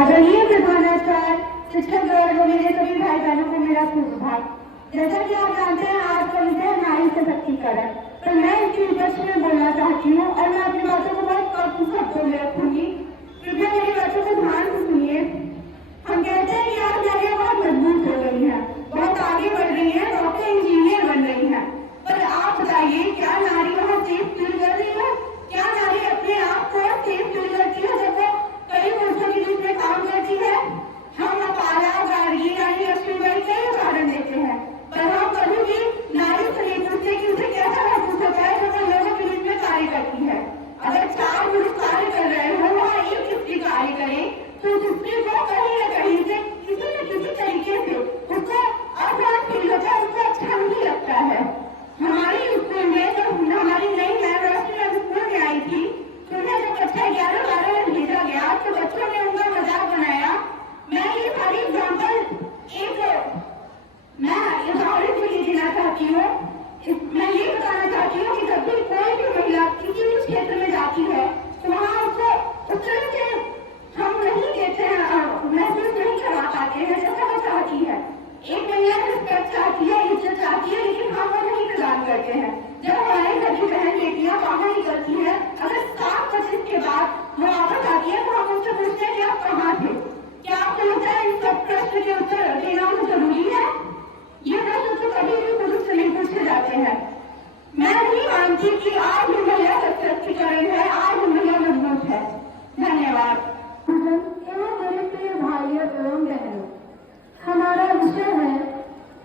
आदरणीय प्रधानाचार्य, शिक्षक वर्ग, मेरे सभी भाई बहनों को मेरा सुप्रभात। जैसा कि आप जानते हैं, आज का विषय है नारी सशक्तिकरण। तो मैं इसके विषय में बोलना चाहती हूँ और मैं अपनी बातों को बहुत कम शब्दों में रखूंगी। कृपया मेरी बातों को ध्यान से सुनिए। हम कहते हैं कि आज नारियां बहुत मजबूत हो गई हैं, बहुत आगे बढ़ रही हैं, डॉक्टर इंजीनियर बन रही हैं। पर आप बताइए, क्या नारी वहाँ सेफ फील कर रही है? क्या नारी अपने आप को सेफ फील करती है जब वो कई पुरुषों के बीच में काम करती है? हम अपाला, गार्गी, रानी लक्ष्मीबाई कई उदाहरण देते हैं, पर हम कभी भी नारी से नहीं पूछते कि उसे कैसा महसूस होता है जब वो लोगों के बीच में कार्य करती है। अगर 4 पुरुष कार्य कर रहे हो, वहाँ एक स्त्री कार्य करे, तो स्त्री को कहीं न कहीं से किसी न किसी तरीके से उसको असहज फील होता है, उसको अच्छा नहीं लगता है। हमारी स्कूल में जब हमारी नई रोशनी स्कूल में आई थी, तो उन्हें जब कक्षा 11-12 में भेजा गया तो बच्चों ने उनका मजाक बनाया। मैं ये सारी एग्जाम्पल उदाहरण के लिए देना चाहती हूँ। मैं ये बताना चाहती हूँ कि जब भी कोई भी महिला किसी भी क्षेत्र में जाती है तो वहाँ उसको उस तरह से हम नहीं देते हैं, महसूस नहीं करवा पाते हैं जैसा वो चाहती है। एक महिला रिस्पेक्ट चाहती है, इज्जत चाहती है, लेकिन हम वो नहीं प्रदान करते हैं। जब हमारे सभी बहन बेटियां बाहर निकलती है, अगर 7:25 के बाद वो वापस आती है तो हम उनसे पूछते हैं कि आप कहाँ थे? क्या आपको लगता है इन सब प्रश्न के उत्तर देना जरूरी है? ये प्रश्न तो कभी भी पुरुष से नहीं पूछे जाते हैं। मैं नहीं मानती कि आज भी महिला सशक्तिकरण है, आज भी महिला मजबूत है। धन्यवाद। मेरे प्रिय भाइयों एवं बहनों, हमारा विषय है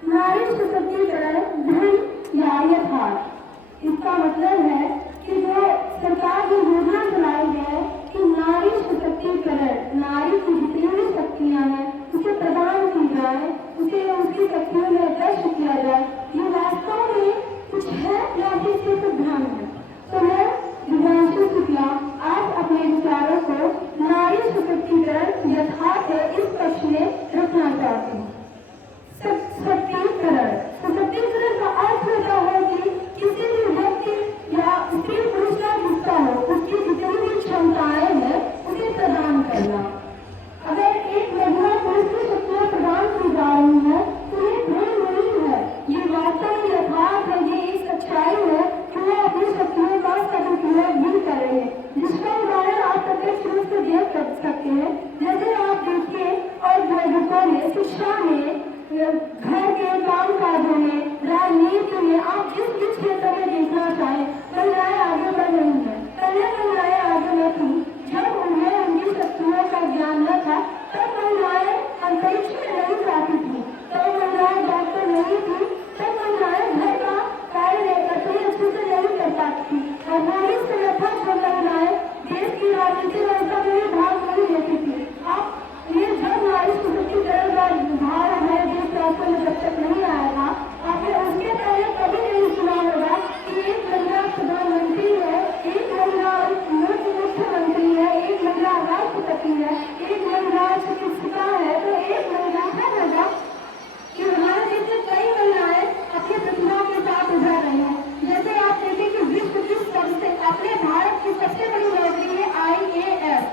नारी सशक्तिकरण धन या यथार्थ। इसका मतलब है कि जो सरकार की योजना चलाई है कि नारी सशक्तिकरण, नारी की जितनी भी शक्तियां हैं उसे प्रदान की जाए, उसे उसकी शक्तियों में दर्श किया जाए, ये वास्तव में कुछ है या फिर सिर्फ भ्रम है। तो मैं दिव्यांशु शुक्ला आज अपने विचारों को नारी सशक्तिकरण यथार्थ है इस पक्ष में रखना चाहती हूँ। सशक्तिकरण, सशक्तिकरण का अर्थ होता है कि किसी भी व्यक्ति या स्त्री पुरुष का हिस्सा हो, उसकी जितनी भी क्षमताएं हैं उसे प्रदान करना। अगर एक महिला पुरुष की शक्तियां प्रदान की जा रही है तो ये भ्रम नहीं है, ये वास्तव में यथार्थ है, ये एक सच्चाई है कि वो अपनी शक्तियों का सदुपयोग भी कर रहे हैं, जिसका उदाहरण आप प्रत्यक्ष रूप से देख सकते हैं। जैसे आप देखिए औद्योगिकों में, शिक्षा में, घर के काम काजों में, राजनीति में, आप जिस भी क्षेत्र में देखना चाहें महिलाएं आगे बढ़ रही हैं। पहले महिलाएं आगे न थी, जब उन्हें उनकी शक्तियों का ज्ञान न था तब महिलाएं अंतरिक्ष में नहीं जाती थी, तब महिलाएं डॉक्टर नहीं थी, तब महिलाएं घर का कार्य अच्छे से नहीं कर पाती थी और वही समय था जब महिलाएं देश की राजनीति व्यवस्था में भाग नहीं लेती थी। आप ये जब नारी सशक्तिकरण का भार हमारे देश राष्ट्र में जब तक नहीं आया था, आपने उसके पहले कभी नहीं सुना होगा कि एक महिला प्रधानमंत्री है, एक महिला मुख्यमंत्री है, एक महिला राष्ट्रपति है, एक महिला चिकित्सिका है, तो एक महिला है ना कि हमारे देश में कई महिलाएं अपनी प्रतिभा के साथ उभर रही हैं। जैसे आप देखें कि विश्व की सबसे अपने भारत की सबसे बड़ी नौकरी है IAS,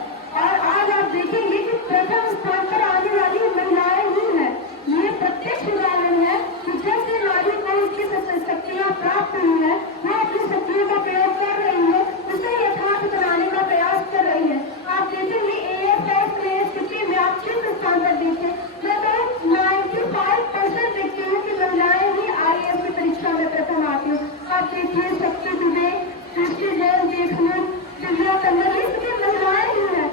और आज आप देखेंगे कि प्रथम स्थान पर आने वाली महिलाएं ही हैं। ये प्रत्यक्ष उदाहरण है कि जैसे नारी को उसकी शक्तियां प्राप्त हुई है, वो अपनी शक्तियों का प्रयोग कर रही है, उसे यथार्थ बनाने का प्रयास कर रही है। आप देखेंगे AFS में आप 6 स्थान पर देखें, लगभग 95% देखती हूँ कि महिलाएं ही IAS की परीक्षा में प्रथम आती हूँ। आप देखिए शक्ति दुबे, सृष्टि जैन, देखमुख, दिव्या कन्नर, ये सभी महिलाएं ही हैं।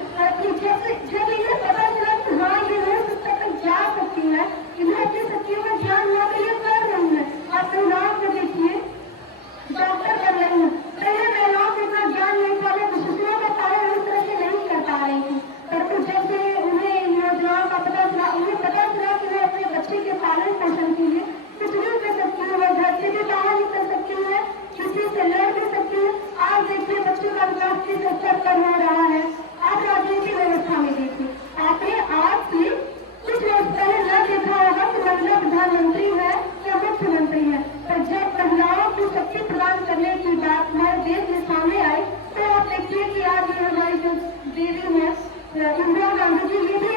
जब इन्हें पता चला कि हाँ ये लोग उस तक जा सकती है, इन्हें अपनी शक्तियों का ज्ञान हुआ तो ये कर रही है। आप महिलाओं को देखिए, डॉक्टर कर रही है। पहले महिलाओं को इतना ज्ञान नहीं था, वो शिशुओं का पालन उस तरह से नहीं कर पा रही थी, परंतु जब से उन्हें योजनाओं का पता चला, उन्हें पता चला कि वे अपने बच्चे के पालन पोषण के लिए कुछ भी कर सकती है, वह घर से भी बाहर निकल सकती है, किसी से लड़ भी सकती है। आज देखिए बच्चों का विकास किस स्तर पर हो रहा है। आप राजनीतिक व्यवस्था में देखिए, आपने आज से कुछ वर्ष पहले न देखा होगा कि महिला प्रधानमंत्री है या मुख्यमंत्री है, पर जब महिलाओं को शक्ति प्रदान करने की बात हमारे देश में सामने आई तो आप देखिए कि आज हमारी जो देवी है इंदिरा गांधी जी, ये भी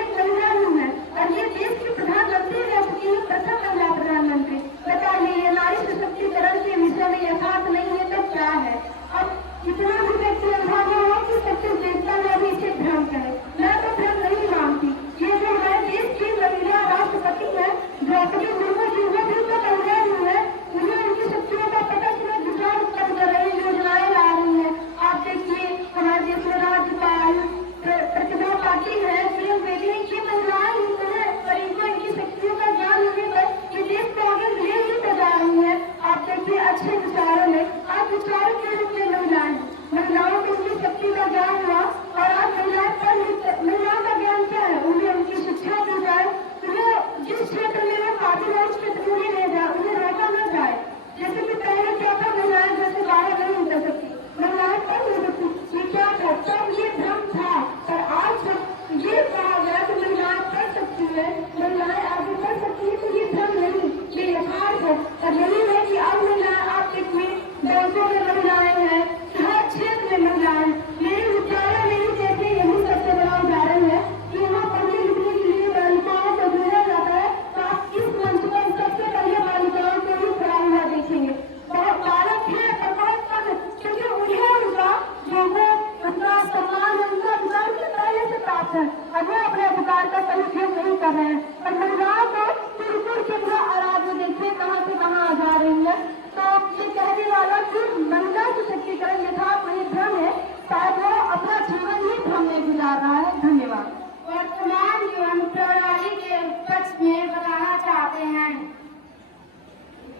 प्राप्त है और वो अपने अधिकार का सही उपयोग नहीं कर रहे हैं। और महिलाओं को तिरुपुर केंद्र और आज वो देखिए कहाँ से कहाँ आ जा रही है। तो ये कहने वाला कि महिला सशक्तिकरण यथार्थ नहीं भ्रम है, शायद वो अपना जीवन ही भ्रम में गुजार रहा है। धन्यवाद। वर्तमान जीवन प्रणाली के पक्ष में बताना चाहते हैं।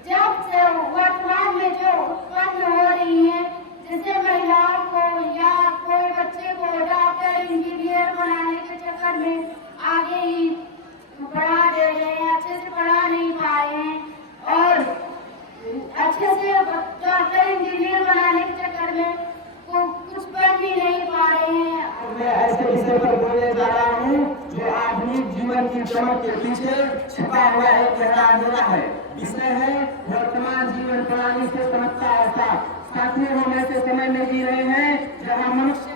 जब से वर्तमान में जो उत्पन्न हो रही है, जिससे महिलाओं को या कोई बच्चे को डॉक्टर इंजीनियर बनाने के चक्कर में आगे ही बढ़ा दे रहे हैं, अच्छे से पढ़ा नहीं पाए हैं और अच्छे से डॉक्टर इंजीनियर बनाने के चक्कर में कुछ बन भी नहीं पा रहे हैं। मैं ऐसे विषय पर बोलने जा रहा हूँ जो आधुनिक जीवन की चमक के पीछे छिपा हुआ एक गहरा अंधेरा है। विषय है वर्तमान जीवन प्रणाली से समझता ऐसा। साथियों, हम ऐसे समय में जी रहे हैं जहाँ मनुष्य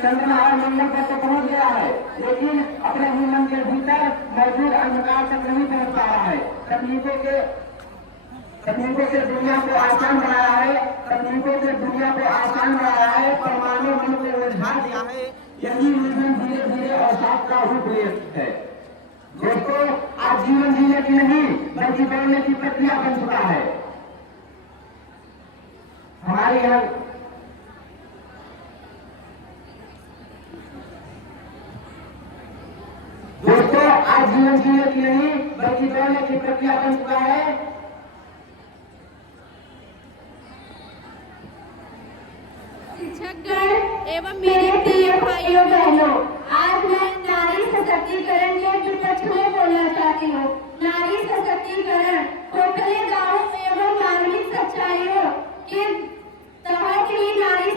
चंद्रमा और मंगल पर तो पहुँच गया है, लेकिन अपने ही मन के भीतर मौजूद अंधकार तक नहीं पहुँच पा रहा है। तकनीकों से दुनिया को आसान बनाया है, परमाणु मन को उलझा दिया है। यही उलझन धीरे धीरे अवसाद का रूप ले है। दोस्तों, आज जीवन जीने की नहीं बल्कि बढ़ने की प्रक्रिया बन चुका है। हमारे यहाँ दोस्तों, आज जीवन जीने की नहीं बल्कि बढ़ने की प्रक्रिया बन चुका है। शिक्षकगण एवं मेरे प्रिय भाइयों बहनों, आज मैं नारी सशक्तिकरण के विपक्ष में बोलना चाहती हूँ। नारी सशक्तिकरण खोखले गांवों एवं मानविक सच्चाइयों के तहत ही नारी